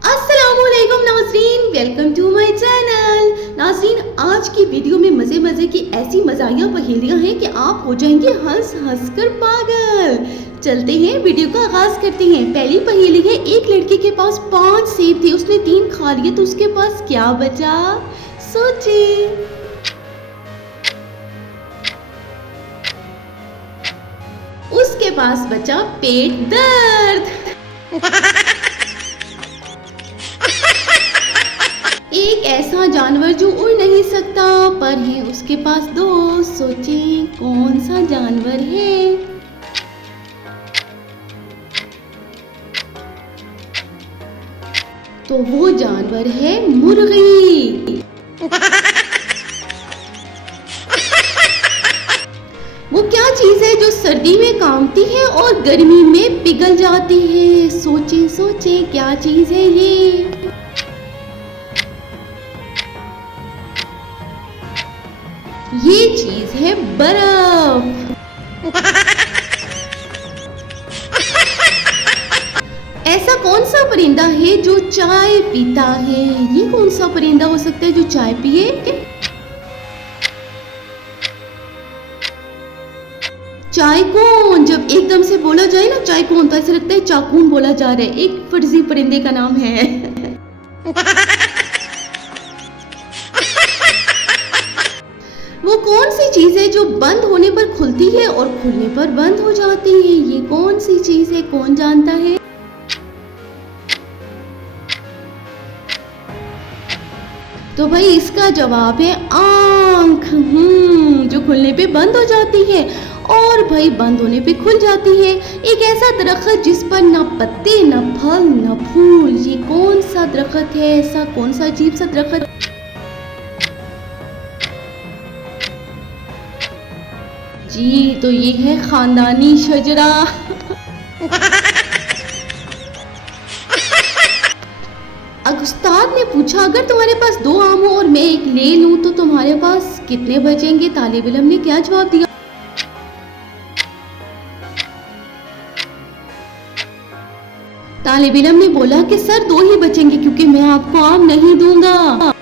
अस्सलामुअलैकुम नाज़रीन, welcome to my channel. नाज़रीन, आज की वीडियो में मज़े मज़े की ऐसी मज़ाहिया पहेलियाँ हैं कि आप हो जाएंगे हंस हंस कर पागल। चलते हैं, वीडियो का आगाज करते हैं। पहली पहेली है, एक लड़के के पास 5 सेब थे, उसने 3 खा लिए तो उसके पास क्या बचा? सोचिए। उसके पास बचा पेट दर्द। एक ऐसा जानवर जो उड़ नहीं सकता पर है उसके पास दोस्त, सोचें कौन सा जानवर है? तो वो जानवर है मुर्गी। वो क्या चीज है जो सर्दी में कांपती है और गर्मी में पिघल जाती है? सोचें सोचें क्या चीज है ये? ये चीज है बर्फ। ऐसा कौन सा परिंदा है जो चाय पीता है? ये कौन सा परिंदा हो सकता है जो चाय पिए? चाय कौन, जब एकदम से बोला जाए ना चाय कौन, तो ऐसा लगता है चाकून बोला जा रहा है। एक फर्जी परिंदे का नाम है। वो कौन सी चीज है जो बंद होने पर खुलती है और खुलने पर बंद हो जाती है? ये कौन सी चीज है, कौन जानता है? तो भाई इसका जवाब है आंख। जो खुलने पे बंद हो जाती है और भाई बंद होने पे खुल जाती है। एक ऐसा दरख्त जिस पर न पत्ते न फल न फूल, ये कौन सा दरख्त है? ऐसा कौन सा अजीब सा दरख्त? जी, तो ये है खानदानी शजरा। उस्ताद ने पूछा, अगर तुम्हारे पास 2 आम हो और मैं एक ले लूं तो तुम्हारे पास कितने बचेंगे? तालिब इल्म ने क्या जवाब दिया? तालिब इल्म ने बोला कि सर 2 ही बचेंगे क्योंकि मैं आपको आम नहीं दूंगा।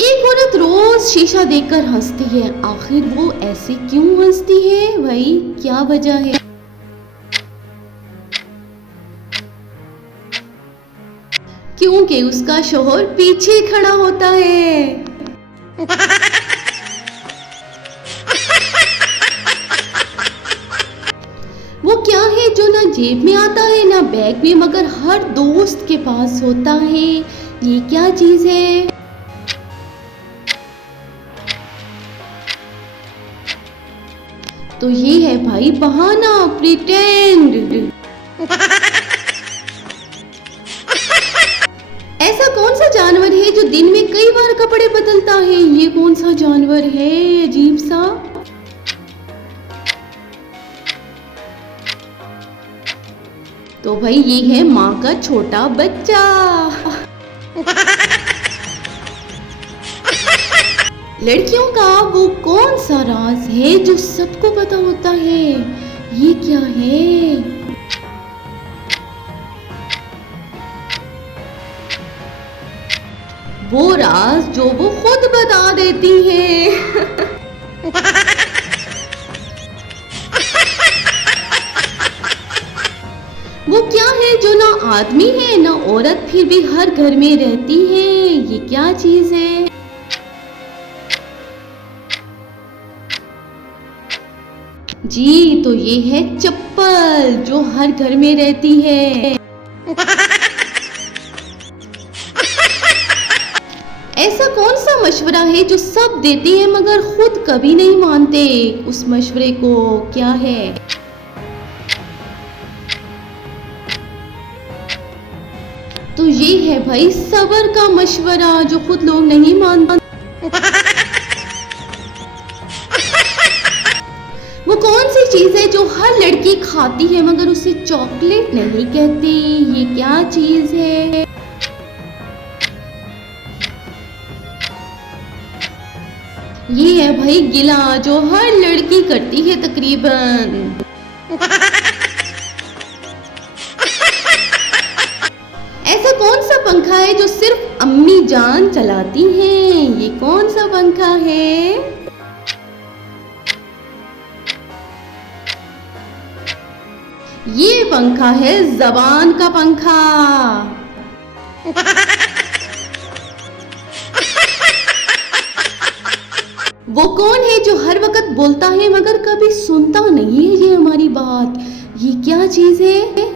एक औरत रोज शीशा देखकर हंसती है, आखिर वो ऐसे क्यों हंसती है? भाई क्या वजह है? क्योंकि उसका शोहर पीछे खड़ा होता है। वो क्या है जो ना जेब में आता है ना बैग में, मगर हर दोस्त के पास होता है? ये क्या चीज है? तो ये है भाई बहाना, प्रिटेंड। ऐसा कौन सा जानवर है जो दिन में कई बार कपड़े बदलता है? ये कौन सा जानवर है अजीब सा? तो भाई ये है माँ का छोटा बच्चा। लड़कियों का वो कौन सा राज है जो सबको पता होता है? ये क्या है? वो राज जो वो खुद बता देती है। वो क्या है जो ना आदमी है ना औरत फिर भी हर घर में रहती है? ये क्या चीज है? जी, तो ये है चप्पल जो हर घर में रहती है। ऐसा कौन सा मशवरा है जो सब देते हैं मगर खुद कभी नहीं मानते? उस मशवरे को क्या है? तो ये है भाई सब्र का मशवरा जो खुद लोग नहीं मानते। वो कौन सी चीज है जो हर लड़की खाती है मगर उसे चॉकलेट नहीं कहती? ये क्या चीज है? ये है भाई गिला जो हर लड़की करती है तकरीबन। पंखा है जो सिर्फ अम्मी जान चलाती हैं। ये कौन सा पंखा है? ये पंखा है ज़बान का पंखा। वो कौन है जो हर वक्त बोलता है मगर कभी सुनता नहीं है ये हमारी बात? ये क्या चीज है?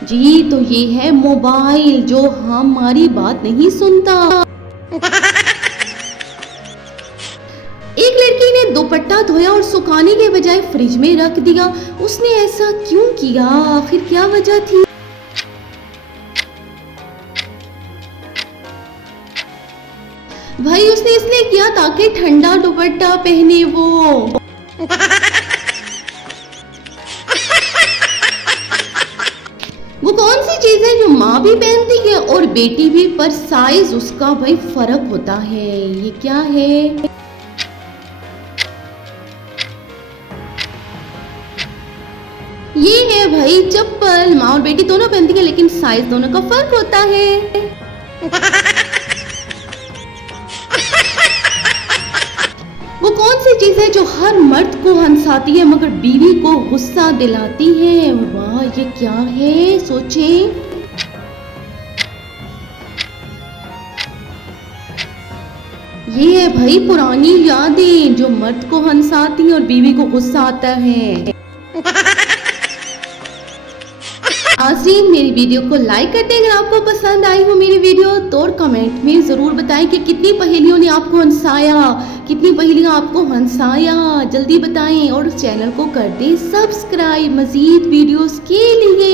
जी तो ये है मोबाइल जो हमारी बात नहीं सुनता। एक लड़की ने दुपट्टा धोया और सुखाने के बजाय फ्रिज में रख दिया। उसने ऐसा क्यों किया? आखिर क्या वजह थी? भाई उसने इसलिए किया ताकि ठंडा दुपट्टा पहने वो। वो कौन सी चीज है जो माँ भी पहनती है और बेटी भी, पर साइज उसका भाई फर्क होता है? ये क्या है? ये है भाई चप्पल। माँ और बेटी दोनों पहनती है लेकिन साइज दोनों का फर्क होता है। वो कौन सी चीज है जो हर मर्द को हंसाती है मगर बीवी को गुस्सा दिलाती है? वाह ये क्या है? सोचें। ये है भाई पुरानी यादें जो मर्द को हंसाती हैं और बीवी को गुस्सा आता है। नाज़रीन मेरी वीडियो को लाइक कर दें अगर आपको पसंद आई हो मेरी वीडियो तो, और कमेंट में ज़रूर बताएं कि कितनी पहेलियों ने आपको हंसाया, कितनी पहेलियां आपको हंसाया, जल्दी बताएं और चैनल को कर दें सब्सक्राइब मज़ीद वीडियोस के लिए।